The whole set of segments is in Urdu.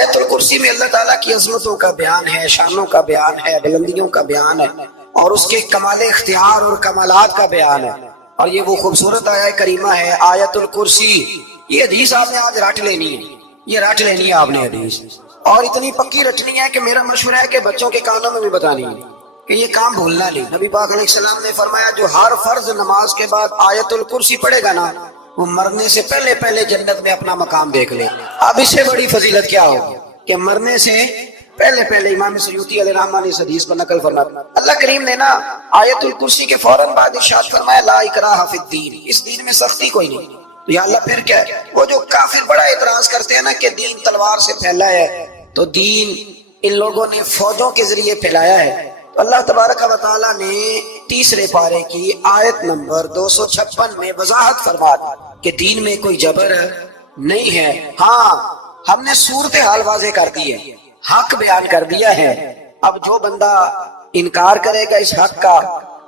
آیت الکرسی میں اللہ تعالیٰ کی عظمتوں کا بیان ہے، شانوں کا بیان ہے، بلندیوں کا بیان ہے، اور اس کے کمال اختیار اور کمالات کا بیان ہے. اور یہ وہ خوبصورت آیت کریمہ ہے آیت الکرسی. یہ حدیث آپ نے آج رٹ لینی ہے، یہ رٹ لینی ہے آپ نے حدیث، اور اتنی پکی رٹنی ہے کہ میرا مشورہ ہے کہ بچوں کے کانوں میں بھی بتانی ہے کہ یہ کام بھولنا نہیں. نبی پاک علیہ السلام نے فرمایا جو ہر فرض نماز کے بعد آیت الکرسی پڑھے گا نا، وہ مرنے سے پہلے پہلے جنت میں اپنا مقام دیکھ لے. اب اس سے بڑی فضیلت کیا ہوگی کہ مرنے سے پہلے پہلے. امام سیوطی علیہ الرحمہ نے اس حدیث کو نقل فرمایا. اللہ کریم نے نا آیت الکرسی کے فوراً بعد ارشاد فرمایا لا اکراہ فی الدین، اس دین میں سختی کوئی نہیں. تو یا اللہ پھر کیا ہے؟ وہ جو کافر بڑا اعتراض کرتے ہیں نا کہ دین تلوار سے پھیلا ہے، تو دین ان لوگوں نے فوجوں کے ذریعے پھیلایا ہے. تو اللہ تبارک و تعالیٰ نے تیسرے پارے کی آیت نمبر 256 میں وضاحت فرما دی کہ دین میں کوئی جبر نہیں ہے. ہاں ہم نے صورتحال واضح کر دی ہے، حق بیان کر دیا ہے. اب جو بندہ انکار کرے گا اس حق کا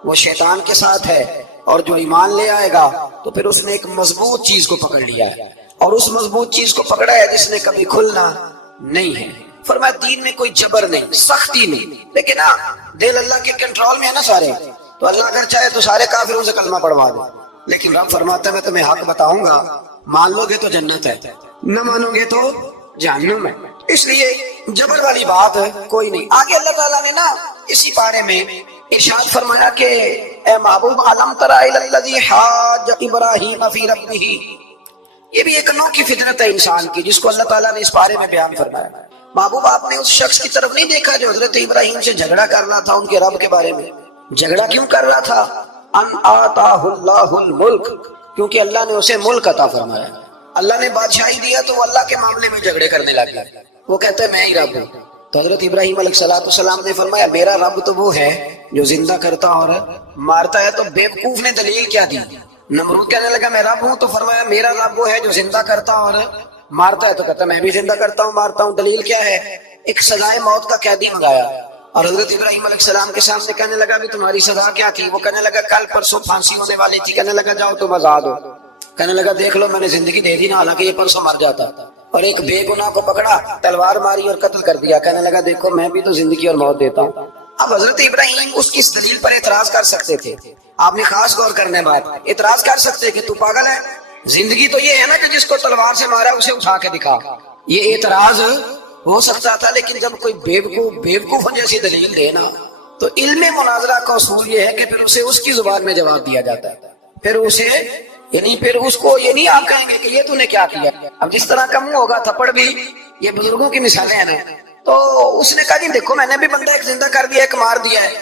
وہ شیطان کے ساتھ ہے، اور جو ایمان لے آئے گا تو پھر اس نے ایک مضبوط چیز کو پکڑ لیا ہے، اور اس مضبوط چیز کو پکڑا ہے جس نے کبھی کھلنا نہیں ہے. فرمایا دین میں کوئی جبر نہیں، سختی نہیں. لیکن ہاں دل اللہ کے کنٹرول میں ہے نا سارے، تو اللہ اگر چاہے تو سارے کافروں سے کلمہ پڑھوا دے. لیکن رب فرماتا ہے میں تمہیں حق بتاؤں گا، مان لو گے تو جنت ہے، نہ مانو گے تو جہنم ہے. اس لیے جبر والی بات کوئی نہیں. آگے اللہ تعالیٰ نے نا اسی پارے میں ارشاد فرمایا کہ اے محبوب علم تر الی الذی حاج ابراہیم فی ربہ. یہ بھی ایک انوکھی فطرت ہے انسان کی جس کو اللہ تعالیٰ نے اس پارے میں بیان فرمایا. محبوب آپ نے اس شخص کی طرف نہیں دیکھا جو حضرت ابراہیم سے جھگڑا کر رہا تھا ان کے رب کے بارے میں؟ جھگڑا کیوں کر رہا تھا؟ ان آتاہ اللہ الملک، کیونکہ اللہ نے اسے ملک عطا فرمایا. اللہ نے بادشاہی دیا تو وہ اللہ کے معاملے میں جھگڑے کرنے لگا. وہ کہتا ہے میں ہی رب ہوں. تو حضرت ابراہیم علیہ السلام نے فرمایا میرا رب تو وہ ہے جو زندہ کرتا اور مارتا ہے. تو بیوقوف نے دلیل کیا دی؟ نمرود کہنے لگا میں رب ہوں، تو فرمایا میرا رب وہ ہے جو زندہ کرتا اور مارتا ہے. تو کہتا میں بھی زندہ کرتا ہوں مارتا ہوں. دلیل کیا ہے؟ ایک سزائے موت کا قیدی منگایا، اور حضرت ابراہیم علیہ السلام کے سامنے کہنے لگا بھی تمہاری سزا کیا تھی؟ وہ کہنے لگا کل پرسوں پھانسی ہونے والی تھی. کہنے لگا جاؤ تم آزاد ہو. کہنے لگا دیکھ لو میں نے زندگی دے دی نا، حالانکہ یہ پرسوں مر جاتا. اور ایک بے گناہ کو پکڑا، تلوار ماری اور قتل کر دیا. کہنے لگا دیکھو میں بھی تو زندگی اور موت دیتا ہوں. اب حضرت ابراہیم اس دلیل پر اعتراض کر سکتے تھے. آپ نے خاص غور کرنے بات اعتراض کر سکتے کہ تو پاگل ہے، زندگی تو یہ ہے نا کہ جس کو تلوار سے مارا اسے اٹھا کے دکھا. یہ اعتراض ہو سکتا تھا. لیکن جب کوئی بیوقوف جیسی دلیل دے نا، تو علم مناظرہ کا اصول یہ ہے کہ پھر اسے اس کی زبان میں جواب دیا جاتا ہے. پھر اسے پھر اس کو یہ نہیں آپ کہیں گے کہ یہ تو نے کیا کیا. اب جس طرح کا منہ ہوگا تھپڑ بھی، یہ بزرگوں کی مثالیں ہیں نا. تو اس نے کہا جی دیکھو میں نے بھی بندہ ایک زندہ کر دیا، ایک مار دیا ہے.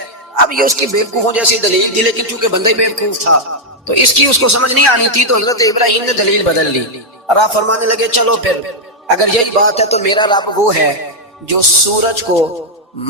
اب یہ اس کی بیوقوفوں جیسی دلیل تھی، لیکن چونکہ بندہ ہی بیوقوف تھا تو اس کی اس کو سمجھ نہیں آنی تھی. تو حضرت ابراہیم نے دلیل بدل لی اور آپ فرمانے لگے چلو پھر اگر یہی بات ہے تو میرا رب وہ ہے جو سورج کو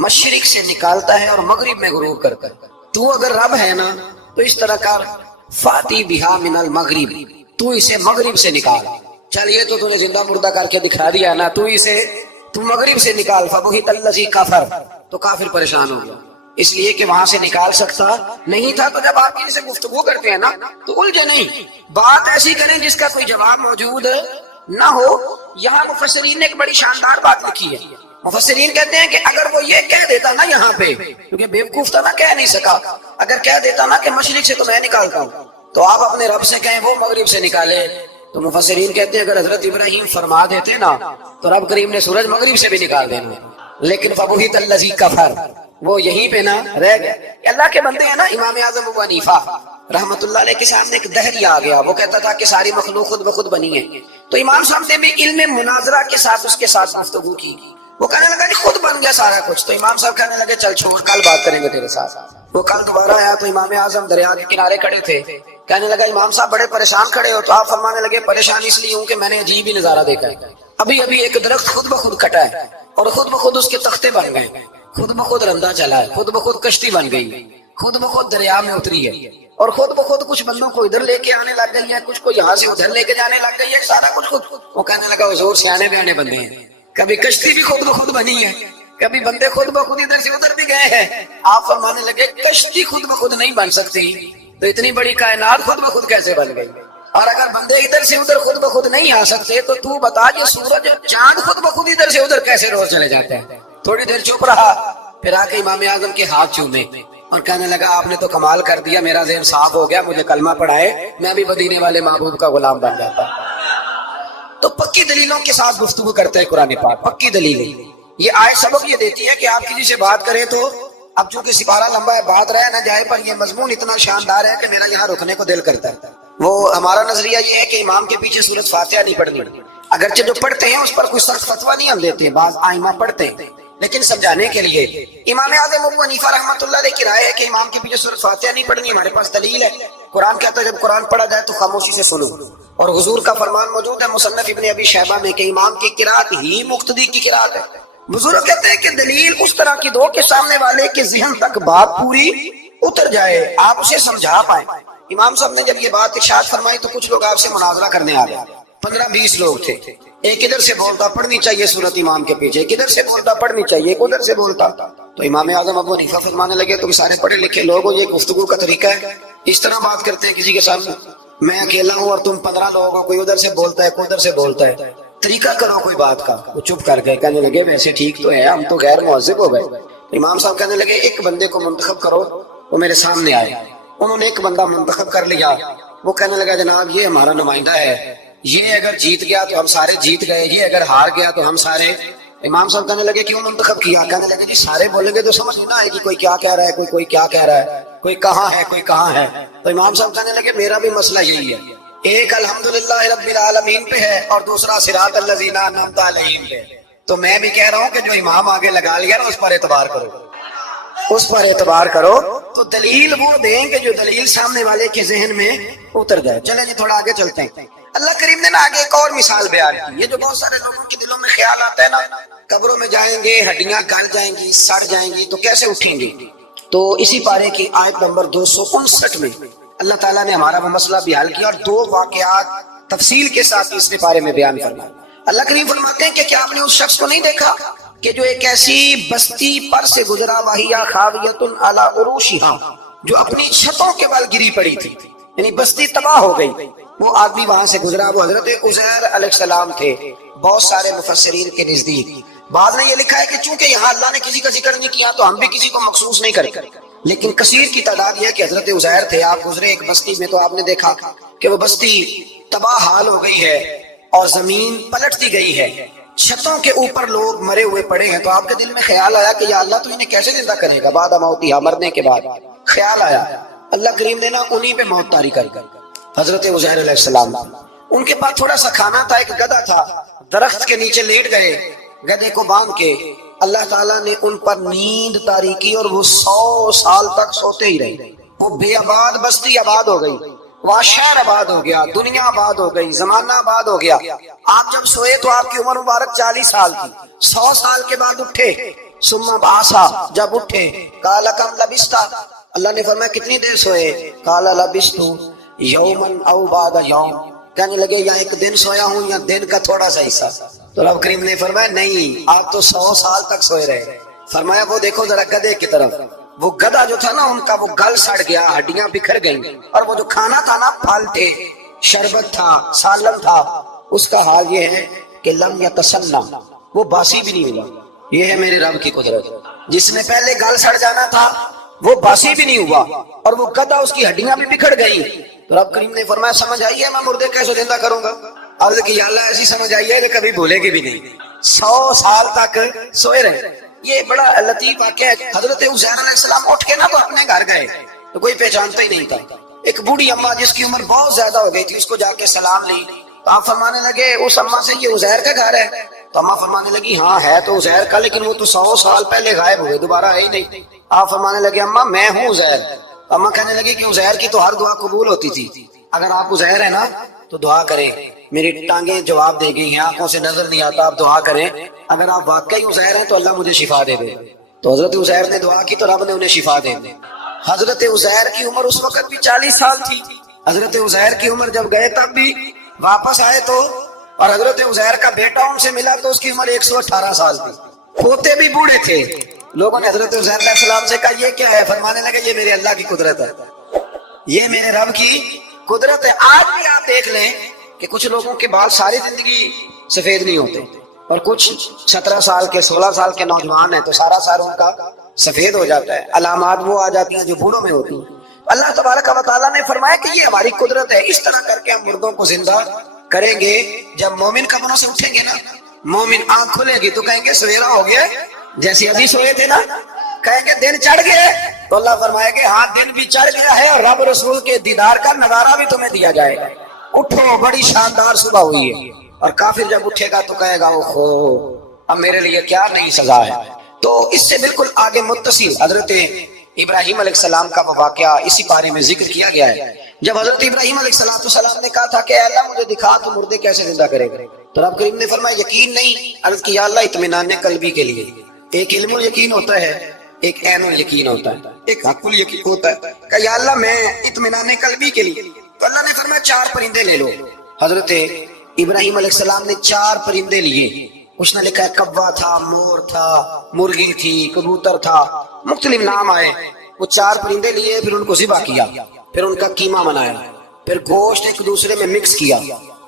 مشرق سے نکالتا ہے اور مغرب میں غروب کرتا ہے. تو اگر رب ہے نا تو اس طرح کر فاتی بہا من المغرب، تو اسے مغرب سے نکال. چل یہ تو نے زندہ مردہ کر کے دکھا دیا نا، تو مغرب سے نکال. فبہت الذی کفر، تو کافر پریشان ہو گیا اس لیے کہ وہاں سے نکال سکتا نہیں تھا. تو جب آپ کسی سے گفتگو کرتے ہیں نا تو الجھے نہیں، بات ایسی کریں جس کا کوئی جواب موجود نہ ہو. یہاں مفسرین نے ایک بڑی شاندار بات لکھی ہے. مفسرین کہتے ہیں کہ اگر وہ یہ کہہ دیتا نا یہاں پہ، کیونکہ بیوقوف تھا نا کہہ نہیں سکا، اگر کہہ دیتا نا کہ مشرق سے تو میں نکالتا ہوں، تو آپ اپنے رب سے کہیں وہ مغرب سے نکالے. تو مفسرین کہتے ہیں اگر حضرت ابراہیم فرما دیتے نا تو رب کریم نے سورج مغرب سے بھی نکال دینا. لیکن فبہت الذی کفر، وہ یہیں پہ نہ رہ گیا. اللہ کے بندے ہیں نا. امام اعظم ابو حنیفہ رحمت اللہ علیہ کے سامنے ایک دہری آ گیا. وہ کہتا تھا کہ ساری مخلوق خود بخود بنی ہے. تو امام صاحب نے بھی علم مناظرہ کے ساتھ اس کے ساتھ گفتگو کی. وہ کہنے لگا کہ خود بن گیا سارا کچھ. تو امام صاحب کہنے لگے چل چھوڑ کل بات کریں گے تیرے ساتھ. وہ کل دوبارہ آیا تو امام اعظم دریا کے کنارے کھڑے تھے. کہنے لگا امام صاحب بڑے پریشان کھڑے ہو. تو آپ فرمانے لگے پریشان اس لیے ہوں کہ میں نے عجیب ہی نظارہ دیکھا ہے. ابھی ایک درخت خود بخود کٹا ہے اور خود بخود اس کے تختے بن گئے، خود بخود رندہ چلا ہے، خود بخود کشتی بن گئی، خود بخود دریا میں اتری ہے، اور خود بخود کچھ بندوں کو ادھر لے کے آنے لگ گئی ہے، کچھ کو یہاں سے ادھر لے کے جانے لگ گئی ہے، سارا کچھ خود. وہ کہنے لگا حضور سیانے بیانے بندے ہیں. کبھی کشتی بھی خود بخود بنی ہے، کبھی بندے خود بخود ادھر سے ادھر بھی گئے ہیں. آپ فرمانے لگے کشتی خود بخود نہیں بن سکتی تو اتنی بڑی کائنات خود بخود کیسے بن گئی؟ اور اگر بندے ادھر سے ادھر خود بخود نہیں آ سکتے تو تو بتا یہ سورج چاند خود بخود ادھر سے ادھر کیسے روز چلے جاتے ہیں؟ تھوڑی دیر چپ رہا، پھر آ کے امام اعظم کے ہاتھ چومے اور کہنے لگا آپ نے تو کمال کر دیا، میرا ذہن صاف ہو گیا، مجھے کلمہ پڑھائے، میں بھی مدینے والے محبوب کا غلام بن جاتا۔ تو پکی دلیلوں کے ساتھ گفتگو کرتے ہیں قرآن پاک، پکی دلیلیں۔ یہ آیت سبق یہ دیتی ہے کہ آپ کسی سے بات کریں تو اب چونکہ سپارہ لمبا ہے بات رہ نہ جائے، پر یہ مضمون اتنا شاندار ہے کہ میرا یہاں رکنے کو دل کرتا ہے۔ وہ ہمارا نظریہ یہ ہے کہ امام کے پیچھے سورۃ فاتحہ نہیں پڑھنی، اگرچہ جو پڑھتے ہیں اس پر کوئی سخت فتویٰ نہیں ہم دیتے ہیں، بعض آئمہ پڑھتے ہیں، لیکن سمجھانے کے لیے امام اعظم ابو حنیفہ رحمۃ اللہ علیہ کی رائے ہے کہ امام کے پیچھے سورۃ فاتحہ نہیں پڑھنی۔ ہمارے پاس دلیل ہے، قرآن کہتا ہے جب قرآن پڑھا جائے تو خاموشی سے سنو، اور حضور کا فرمان موجود ہے مصنف ابن ابی شیبہ میں کہ امام کی قرات ہی مقتدی کی قرات ہے۔ بزرگ کہتے ہیں کہ دلیل اس طرح کی دو کہ سامنے والے کے ذہن تک بات پوری اتر جائے، آپ اسے سمجھا پائیں۔ امام صاحب نے جب یہ بات ارشاد فرمائی تو کچھ لوگ آپ سے مناظرہ کرنے آ گئے، 15-20 لوگ تھے، ایک ادھر سے بولتا پڑھنی چاہیے سورت امام کے پیچھے، ایک ادھر سے بولتا پڑھنی چاہیے، ایک ادھر سے بولتا۔ تو امام اعظم ابو حنیفہ فرمانے لگے تم سارے پڑھے لکھے لوگ ہو، یہ گفتگو کا طریقہ ہے؟ اس طرح بات کرتے ہیں کسی کے سامنے؟ میں اکیلا ہوں اور تم 15 لوگ ہو، کوئی ادھر سے بولتا ہے کوئی ادھر سے بولتا ہے، طریقہ کرو کوئی بات کا۔ وہ چپ کر گئے، کہنے لگے ویسے ٹھیک تو ہے، ہم تو غیر مہذب ہو گئے۔ امام صاحب کہنے لگے ایک بندے کو منتخب کرو، وہ میرے سامنے آئے۔ انہوں نے ایک بندہ منتخب کر لیا، وہ کہنے لگا جناب یہ ہمارا نمائندہ ہے، یہ اگر جیت گیا تو ہم سارے جیت گئے، یہ اگر ہار گیا تو ہم سارے۔ امام صاحب کہنے لگے کیوں منتخب کیا؟ کہنے لگے جی سارے بولیں گے تو سمجھ نہیں آئے گی کوئی کیا کہہ رہا ہے، کوئی کیا کہہ رہا ہے، کوئی کہاں ہے کوئی کہاں ہے۔ تو امام صاحب کہنے لگے میرا بھی مسئلہ یہی ہے، ایک الحمدللہ رب العالمین پہ ہے اور دوسرا صراط الذین انعمت علیہم پہ۔ تو میں بھی کہہ رہا ہوں کہ جو امام آگے لگا لیا نا اس پر اعتبار کرو، اس پر اعتبار کرو۔ تو دلیل وہ دیں کہ جو دلیل سامنے والے کے ذہن میں اتر جائے۔ چلیں جی تھوڑا آگے چلتے ہیں۔ اللہ کریم نے نا آگے ایک اور مثال بیان کی، یہ جو بہت سارے لوگوں کے دلوں میں خیال آتا ہے نا قبروں میں جائیں گے ہڈیاں گل جائیں گی سڑ جائیں گی تو کیسے اٹھیں گی، تو اسی پارے کی آیت نمبر 259 میں اللہ تعالیٰ نے ہمارا وہ مسئلہ بھی حل کیا اور 2 واقعات تفصیل کے ساتھ تیسرے پارے میں بیان فرمایا۔ اللہ کریم فرماتے ہیں کہ کیا آپ نے اس شخص کو نہیں دیکھا کہ جو ایک ایسی بستی پر سے گزرا وَهِيَ خَاوِيَةٌ عَلَىٰ عُرُوشِهَا، جو اپنی چھتوں کے بل گری پڑی تھی، یعنی بستی تباہ ہو گئی۔ وہ آدمی وہاں سے گزرا، وہ حضرت عزیر علیہ السلام تھے۔ بہت سارے مفسرین کے نزدیک بعد نے یہ لکھا ہے کہ چونکہ یہاں اللہ نے کسی کا ذکر نہیں کیا تو ہم بھی کسی کو مخصوص نہیں کریں، لیکن کثیر کی تعداد یہ کہ حضرت عزیر تھے، آپ گزرے ایک بستی میں تو آپ نے دیکھا کہ وہ بستی تباہ حال ہو گئی ہے اور زمین پلٹ دی گئی ہے، چھتوں کے اوپر لوگ مرے ہوئے پڑے ہیں۔ تو آپ کے دل میں خیال آیا کہ یا اللہ تو انہیں کیسے زندہ کرے گا بعد موتہا، مرنے کے بعد؟ خیال آیا، اللہ کریم نے نا انہی پہ موت طاری کر حضرت عزیر علیہ السلام۔ ان کے پاس تھوڑا سا کھانا تھا، ایک گدھا تھا، درخت کے نیچے لیٹ گئے، گدھے کو باندھ کے اللہ تعالیٰ نے ان پر نیند طاری کی اور وہ 100 سال تک سوتے ہی رہے۔ وہ بے آباد بستی آباد ہو گئی، وہاں شہر آباد ہو گیا، دنیا آباد ہو گئی، زمانہ آباد ہو گیا۔ آپ جب سوئے تو آپ کی عمر مبارک 40 سال تھی، 100 سال کے بعد اٹھے، ثم بعثا، جب اٹھے قال کم لبثت، اللہ نے فرمایا کتنی دیر سوئے؟ قال لبثت یوما او بعد یوم، کہنے لگے یا ایک دن سویا ہوں یا دن کا تھوڑا سا حصہ۔ تو رب کریم نے فرمایا نہیں، آپ تو 100 سال تک سوئے رہے۔ فرمایا وہ دیکھو ذرا گدھے کی طرف، وہ گدھا جو تھا نا ان کا وہ گل سڑ گیا، ہڈیاں بکھر گئیں، اور وہ جو کھانا تھا نا پھل تھے، شربت تھا، سالن تھا، اس کا حال یہ ہے کہ لم یتسنہ، وہ باسی بھی نہیں ہوا۔ یہ ہے میرے رب کی قدرت، جس میں پہلے گل سڑ جانا تھا وہ باسی بھی نہیں ہوا، اور وہ گدھا اس کی ہڈیاں بھی بکھر گئی۔ تو رب کریم نے فرمایا سمجھ آئیے میں مردے کیسے زندہ کروں گا؟ عرض کی یا اللہ ایسی سمجھ آئیے کہ کبھی بھولے گی بھی نہیں، 100 سال تک سوئے رہے۔ یہ بڑا لطیف واقعہ ہے۔ حضرت عزیر علیہ السلام اٹھ کے نا تو اپنے گھر گئے تو کوئی پہچانتا ہی نہیں تھا۔ ایک بوڑھی اماں جس کی عمر بہت زیادہ ہو گئی تھی اس کو جا کے سلام لی تو آپ فرمانے لگے اس اماں سے یہ عزیر کا گھر ہے؟ تو اماں فرمانے لگی ہاں ہے تو عزیر کا، لیکن وہ تو 100 سال پہلے غائب ہوئے، دوبارہ آئے ہی نہیں۔ آپ فرمانے لگے اماں میں ہوں عزیر۔ اماں کہنے لگی کہ عزیر کی تو ہر دعا قبول ہوتی تھی، اگر آپ عزیر ہیں نا تو دعا کریں، میری ٹانگیں جواب دے گئی ہیں، آنکھوں سے نظر نہیں آتا، آپ دعا کریں، اگر آپ واقعی عزیر ہیں تو اللہ مجھے شفا دے دے۔ تو حضرت عزیر نے دعا کی تو رب نے انہیں شفا دے دی۔ حضرت عزیر کی عمر اس وقت بھی 40 سال تھی۔ حضرت عزیر کی عمر جب گئے تب بھی واپس آئے تو، اور حضرت عزیر کا بیٹا ان سے ملا تو اس کی عمر 118 سال تھی، پوتے بھی بوڑھے تھے۔ لوگوں نے حضرت عزیر علیہ السلام سے کہا یہ کیا ہے؟ فرمانے لگے یہ میرے اللہ کی قدرت ہے، یہ میرے رب کی قدرت ہے. آج بھی آپ دیکھ لیں کہ کچھ لوگوں کے بال ساری زندگی سفید نہیں ہوتے، اور کچھ 17 سال کے 16 سال کے نوجوان ہیں تو سارا سال ان کا سفید ہو جاتا ہے. علامات وہ آ جاتی ہیں جو بوڑھوں میں ہوتی ہیں. اللہ تبارک و تعالیٰ نے فرمایا کہ یہ ہماری قدرت ہے. اس طرح کر کے ہم مردوں کو زندہ کریں گے. جب مومن قبروں سے اٹھیں گے نا، مومن آنکھ کھلے گی تو کہیں گے سویرا ہو گیا، جیسے ابھی سوئے تھے نا، کہیں گے دن چڑھ گئے. تو اللہ فرمائے گے ہاں دن بھی چڑھ گیا ہے، اور رب رسول کے دیدار کا نظارہ بھی تمہیں دیا جائے گا. اٹھو، بڑی شاندار صبح ہوئی ہے. اور کافر جب اٹھے گا تو کہے گا اوہو اب میرے لیے کیا نئی سزا ہے. تو اس سے بالکل آگے متصل حضرت ابراہیم علیہ السلام کا وہ واقعہ اسی بارے میں ذکر کیا گیا ہے. جب حضرت ابراہیم علیہ السلام نے کہا تھا کہ اے اللہ مجھے دکھا تو مردے کیسے زندہ کرے گا، تو رب کریم نے فرمایا یقین نہیں. عرض کیا اللہ اطمینان قلبی کے لیے. ایک علم الیقین ہوتا ہے، ایک عین الیقین ہوتا ہے، ایک حق الیقین ہوتا ہے. کہ یا اللہ میں اطمینان قلبی کے لیے. تو اللہ نے فرمایا 4 پرندے لے لو. حضرت ابراہیم علیہ السلام نے 4 پرندے لیے. اس نے لکھا ہے کوا تھا، مور تھا، مرغی تھی، کبوتر تھا، مختلف نام آئے. وہ 4 پرندے لیے، پھر ان کو ذبح کیا، پھر ان کا قیمہ بنایا، پھر گوشت ایک دوسرے میں مکس کیا،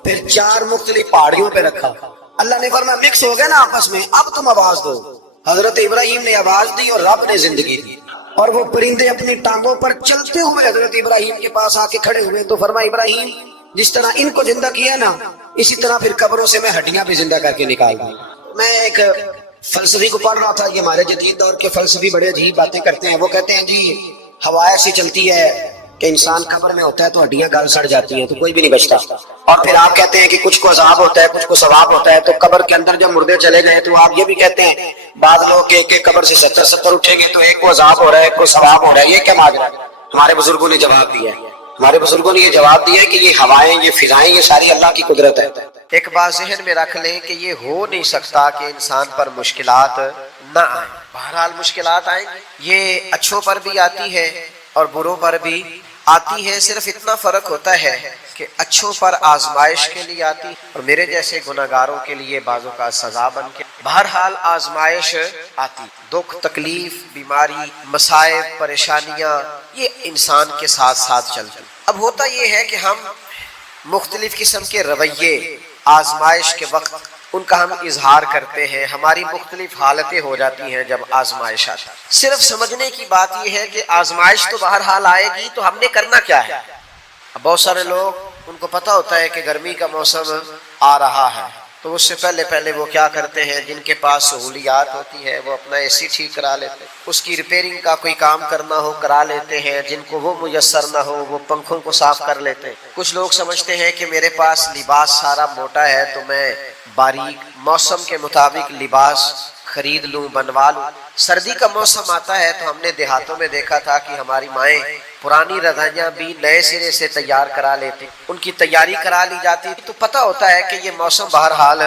پھر 4 مختلف پہاڑیوں پہ رکھا. اللہ نے فرمایا مکس ہو گیا نا آپس میں، اب تم آواز دو. حضرت ابراہیم نے آواز دی اور رب نے زندگی دی. اور وہ پرندے اپنی ٹانگوں پر چلتے ہوئے حضرت ابراہیم کے پاس آ کے کھڑے ہوئے. تو فرمایا ابراہیم جس طرح ان کو زندہ کیا نا، اسی طرح پھر قبروں سے میں ہڈیاں بھی زندہ کر کے نکال دوں. میں ایک فلسفی کو پڑھ رہا تھا، یہ ہمارے جدید دور کے فلسفی بڑے عجیب باتیں کرتے ہیں. وہ کہتے ہیں جی ہوا ایسی چلتی ہے کہ انسان قبر میں ہوتا ہے تو ہڈیاں گل سڑ جاتی ہیں تو کوئی بھی نہیں بچتا. اور پھر آپ کہتے ہیں کہ کچھ کو عذاب ہوتا ہے کچھ کو ثواب ہوتا ہے. تو قبر کے اندر جب مردے چلے گئے تو آپ یہ بھی کہتے ہیں بعض لوگ ایک ایک قبر سے 70 اٹھیں گے تو ایک کو عذاب ہو رہا ہے ایک کو ثواب ہو رہا ہے. یہ کیا ماجرا ہے؟ ہمارے بزرگوں نے جواب دیا ہے. ہمارے بزرگوں نے یہ جواب دیا ہے کہ یہ ہوائیں، یہ فضائیں، یہ ساری اللہ کی قدرت ہے. ایک بات ذہن میں رکھ لیں کہ یہ ہو نہیں سکتا کہ انسان پر مشکلات نہ آئیں. بہرحال مشکلات آئیں، یہ اچھوں پر بھی آتی ہے اور بروں پر بھی آتی ہے. صرف اتنا فرق ہوتا ہے کہ اچھوں پر آزمائش کے لیے آتی اور میرے جیسے گناہگاروں کے لیے بعضوں کا سزا بن کے. بہرحال آزمائش آتی، دکھ، تکلیف، بیماری، مصائب، پریشانیاں یہ انسان کے ساتھ ساتھ چلتی. اب ہوتا یہ ہے کہ ہم مختلف قسم کے رویے آزمائش کے وقت ان کا ہم اظہار کرتے ہیں. ہماری مختلف حالتیں ہو جاتی ہیں جب آزمائش آتی. صرف سمجھنے کی بات یہ ہے کہ آزمائش تو بہرحال آئے گی تو ہم نے کرنا کیا ہے. اب بہت سارے لوگ ان کو پتہ ہوتا ہے کہ گرمی کا موسم آ رہا ہے تو اس سے پہلے وہ کیا کرتے ہیں، جن کے پاس سہولیات ہوتی ہے وہ اپنا اے سی ٹھیک کرا لیتے ہیں، اس کی ریپیئرنگ کا کوئی کام کرنا ہو کرا لیتے ہیں، جن کو وہ میسر نہ ہو وہ پنکھوں کو صاف کر لیتے ہیں. کچھ لوگ سمجھتے ہیں کہ میرے پاس لباس سارا موٹا ہے تو میں باریک موسم کے مطابق لباس خرید لوں، بنوا لوں. سردی کا موسم آتا ہے تو ہم نے دیہاتوں میں دیکھا تھا کہ ہماری مائیں پرانی رضائیاں بھی نئے سرے سے تیار کرا لیتی، ان کی تیاری کرا لی جاتی. تو پتہ ہوتا ہے کہ یہ موسم بہرحال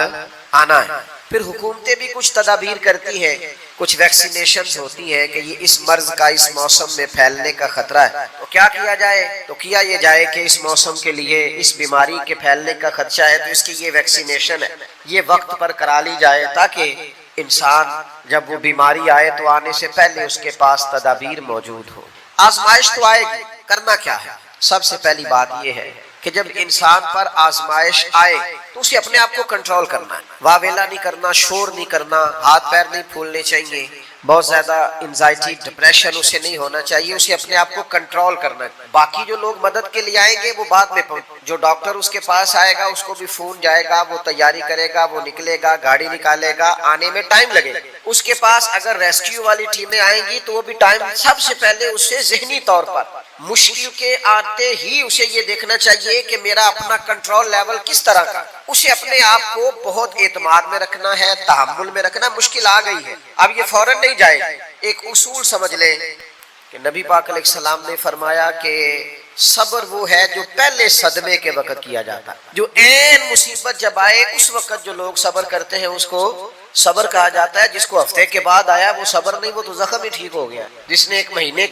آنا ہے. پھر حکومتیں بھی کچھ تدابیر کرتی ہیں، کچھ ویکسینیشنز ہوتی ہیں کہ یہ اس مرض کا اس موسم میں پھیلنے کا خطرہ ہے. تو کیا کیا جائے؟ تو کیا یہ جائے کہ اس موسم کے لیے اس بیماری کے پھیلنے کا خدشہ ہے تو اس کی یہ ویکسینیشن ہے، یہ وقت پر کرا لی جائے تاکہ انسان جب وہ بیماری آئے تو آنے سے پہلے اس کے پاس تدابیر موجود ہو. آزمائش تو آئے گی، کرنا کیا ہے؟ سب سے پہلی بات یہ ہے کہ جب انسان پر آزمائش آئے تو اسے اپنے آپ کو کنٹرول کرنا ہے. واویلا نہیں کرنا، شور نہیں کرنا، ہاتھ پیر نہیں پھولنے چاہیے، بہت زیادہ انزائٹی ڈپریشن اسے نہیں ہونا چاہیے. اسے اپنے آپ کو کنٹرول کرنا ہے. باقی جو لوگ مدد کے لیے آئیں گے وہ بعد میں جو ڈاکٹر اس کے پاس آئے گا اس کو بھی فون جائے گا، وہ تیاری کرے گا، وہ نکلے گا، گاڑی نکالے گا، آنے میں ٹائم لگے گا. اس کے پاس اگر ریسکیو والی ٹیمیں آئیں گی تو وہ بھی ٹائم. سب سے پہلے اسے ذہنی طور پر مشکل کے آتے ہی اسے یہ دیکھنا چاہیے کہ میرا اپنا کنٹرول لیول کس طرح کا. اسے اپنے آپ کو بہت اعتماد میں رکھنا ہے، تحمل میں رکھنا. مشکل آ گئی ہے اب یہ فوراً نہیں جائے گی. ایک اصول سمجھ لیں کہ نبی پاک علیہ السلام نے فرمایا کہ صبر وہ ہے جو پہلے صدمے کے وقت کیا جاتا ہے. جو عین مصیبت جب آئے اس وقت جو لوگ صبر کرتے ہیں اس کو صبر کہا جاتا ہے. جس کو ہفتے کے بعد آیا وہ صبر نہیں، وہ تو زخم ہی ٹھیک ہو گیا. جس نے 1 مہینے